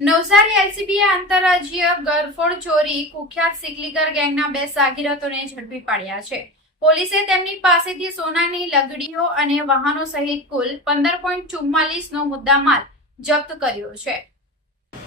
નવસારી એલસીબીએ આંતરરાજ્ય ગરફોડ ચોરી કુખ્યાત સિકલીગર ગેંગના 2 સાગીરતોને ઝડપી પાડ્યા છે। પોલીસે તેમની પાસેથી સોનાની લગડીઓ અને વાહનો સહિત કુલ 15.44 નો મુદ્દામાલ જપ્ત કર્યો છે।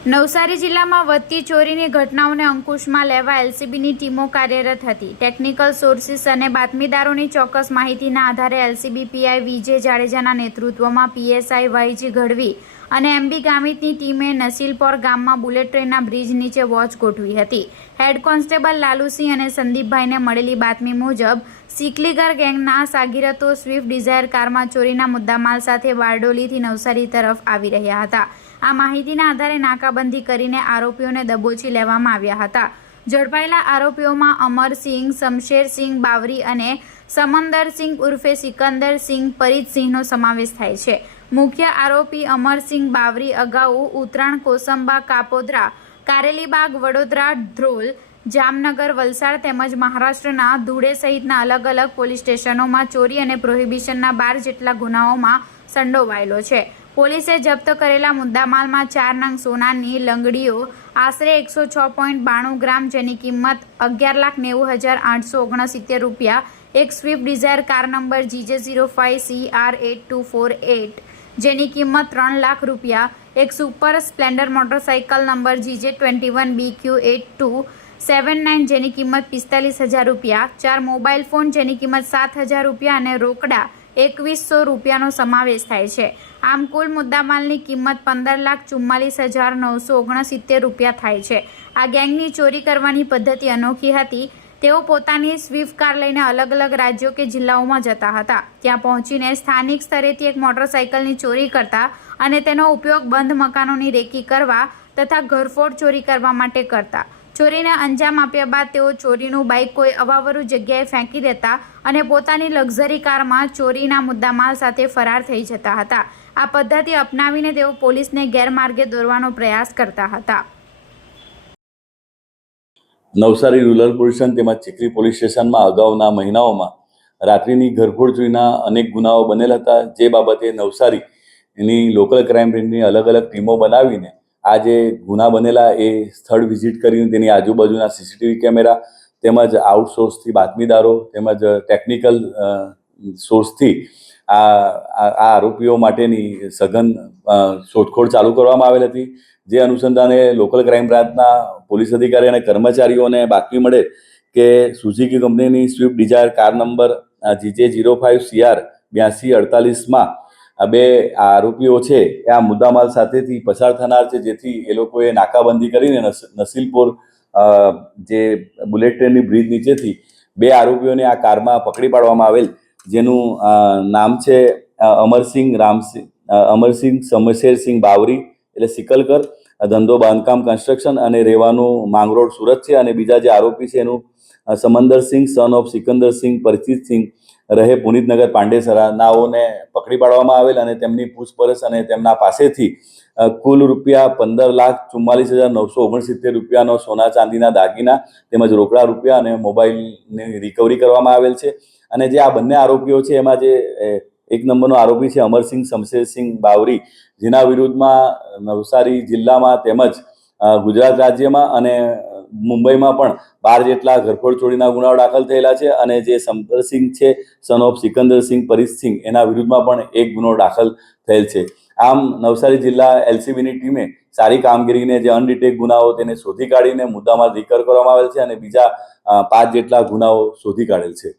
નવસારી જિલ્લામાં વધતી ચોરીની ઘટનાઓને અંકુશમાં લેવા એલસીબીની ટીમો કાર્યરત હતી। ટેકનિકલ સોર્સિસ અને બાતમીદારોની ચોક્કસ માહિતીના આધારે એલસીબી પીઆઈ વિજય જાડેજાના નેતૃત્વમાં પીએસઆઈ વાયજી ગઢવી અને એમબી ગામિતની ટીમે નસીલપોર ગામમાં બુલેટ ટ્રેનના બ્રિજ નીચે વોચ ગોઠવી હતી। હેડ કોન્સ્ટેબલ લાલુસિંહ અને સંદીપભાઈને મળેલી બાતમી મુજબ સિકલીગર ગેંગના સાગીરતો સ્વિફ્ટ ડિઝાયર કારમાં ચોરીના મુદ્દામાલ સાથે બારડોલીથી નવસારી તરફ આવી રહ્યા હતા। આ માહિતીના આધારે નાકાબંધી કરીને આરોપીઓને દબોચી લેવામાં આવ્યા હતા। ઝડપાયેલા આરોપીઓમાં અમરસિંહ, શમશેરસિંહ બાવરી અને સમંદરસિંહ ઉર્ફે સિકંદરસિંહ પરિતસિંહનો સમાવેશ થાય છે। મુખ્ય આરોપી અમરસિંહ બાવરી અગાઉ ઉત્તરાણ, કોસંબા, કાપોદ્રા, કારેલીબાગ, વડોદરા, ધ્રોલ, જામનગર, વલસાડ તેમજ મહારાષ્ટ્રના ધુળે સહિતના અલગ અલગ પોલીસ સ્ટેશનોમાં ચોરી અને પ્રોહિબિશનના 12 જેટલા ગુનાઓમાં સંડોવાયેલો છે। પોલીસે જપ્ત કરેલા મુદ્દામાલમાં 4 નંગ સોનાની લંગડીઓ આશરે 106.92 ગ્રામ જેની કિંમત 11,90,869 રૂપિયા, એક Swift Dzire car number GJ05CR8248 જેની કિંમત 3 લાખ રૂપિયા, એક super Splendor motorcycle number GJ21BQ8279 જેની કિંમત 45,000 રૂપિયા, 4 મોબાઈલ ફોન જેની કિંમત 7,000 રૂપિયા અને રોકડા 2100 રૂપિયાનો સમાવેશ થાય છે। આમ કુલ મુદ્દામાલની કિંમત 15,44,969 રૂપિયા થાય છે। આ ગેંગની ચોરી કરવાની પદ્ધતિ અનોખી હતી। તેઓ પોતાની સ્વિફ્ટ કાર લઈને અલગ અલગ રાજ્યો કે જિલ્લાઓમાં જતા હતા। ત્યાં પહોંચીને સ્થાનિક સ્તરેથી એક મોટરસાઇકલની ચોરી કરતા અને તેનો ઉપયોગ બંધ મકાનોની રેકી કરવા તથા ઘરફોડ ચોરી કરવા માટે કરતા। ચોરીને અંજામ આપ્યા બાદ તેઓ ચોરીનું બાઇક કોઈ અવાવરૂ જગ્યાએ ફેંકી દેતા અને પોતાની લક્ઝરી કારમાં ચોરીના મુદ્દામાલ સાથે ફરાર થઈ જતા હતા। આ પદ્ધતિ અપનાવીને તેઓ પોલીસને ગેરમાર્ગે દોરવાનો પ્રયાસ કરતા હતા। નવસારી રૂરલ પોલીસ સ્ટેશન તેમજ ચીખલી પોલીસ સ્ટેશનમાં અગાઉના મહિનાઓમાં રાત્રિની ઘરફોડ ચોરીના અનેક ગુનાઓ બનેલ હતા। જે બાબતે નવસારી એની લોકલ ક્રાઇમ બ્રાન્ચની અલગ અલગ ટીમો બનાવીને આ જે ગુના બનેલા એ સ્થળ વિઝિટ કરીને તેની આજુબાજુના સીસીટીવી કેમેરા તેમજ આઉટસોર્સથી બાતમીદારો તેમજ ટેકનિકલ સોર્સથી આ આરોપીઓ માટેની સઘન શોધખોળ ચાલુ કરવામાં આવેલ હતી। જે અનુસંધાને લોકલ ક્રાઇમ બ્રાન્ચના પોલીસ અધિકારી અને કર્મચારીઓને બાતમી મળે કે સુઝુકી કંપનીની સ્વિફ્ટ ડિઝાયર કાર નંબર GJ05CR8248માં આ 2 આરોપીઓ છે એ આ મુદ્દામાલ સાથેથી પસાર થનાર છે, જેથી એ લોકોએ નાકાબંધી કરીને નસીલપોર જે બુલેટ ટ્રેનની બ્રિજ નીચેથી 2 આરોપીઓને આ કારમાં પકડી પાડવામાં આવેલ, જેનું નામ છે અમરસિંહ શમશેરસિંહ બાવરી એટલે સિકલકર, ધંધો બાંધકામ કન્સ્ટ્રક્શન અને રહેવાનું માંગરોળ સુરત છે। અને બીજા જે આરોપી છે એનું સમંદરસિંહ સન ઓફ સિકંદરસિંહ પરિચિતસિંહ રહે પુનિતનગર પાંડેસરા નાઓને પકડી પાડવામાં આવેલ અને તેમની પૂછપરછ અને તેમના પાસેથી કુલ રૂપિયા 15,44,969 રૂપિયાનો સોના ચાંદીના દાગીના તેમજ રોકડા રૂપિયા અને મોબાઈલની રિકવરી કરવામાં આવેલ છે। અને જે આ બંને આરોપીઓ છે એમાં જે 1 નંબરનો આરોપી છે અમરસિંહ શમશેરસિંહ બાવરી, જેના વિરુદ્ધમાં નવસારી જિલ્લામાં તેમજ ગુજરાત રાજ્યમાં અને મુંબઈમાં પણ 12 જેટલા ઘરફોડ ચોરીના ગુનાઓ દાખલ થયેલા છે। અને જે સમંદરસિંહ છે સન ઓફ સિકંદરસિંહ પરિતસિંહ એના વિરુદ્ધમાં પણ 1 ગુનો દાખલ થયેલ છે। આમ નવસારી જિલ્લા એલસીબીની ટીમે સારી કામગીરીને જે અનડિટેક ગુનાઓ તેને શોધી કાઢીને મુદ્દામાલ રિકવર કરવામાં આવેલ છે અને બીજા 5 જેટલા ગુનાઓ શોધી કાઢેલ છે।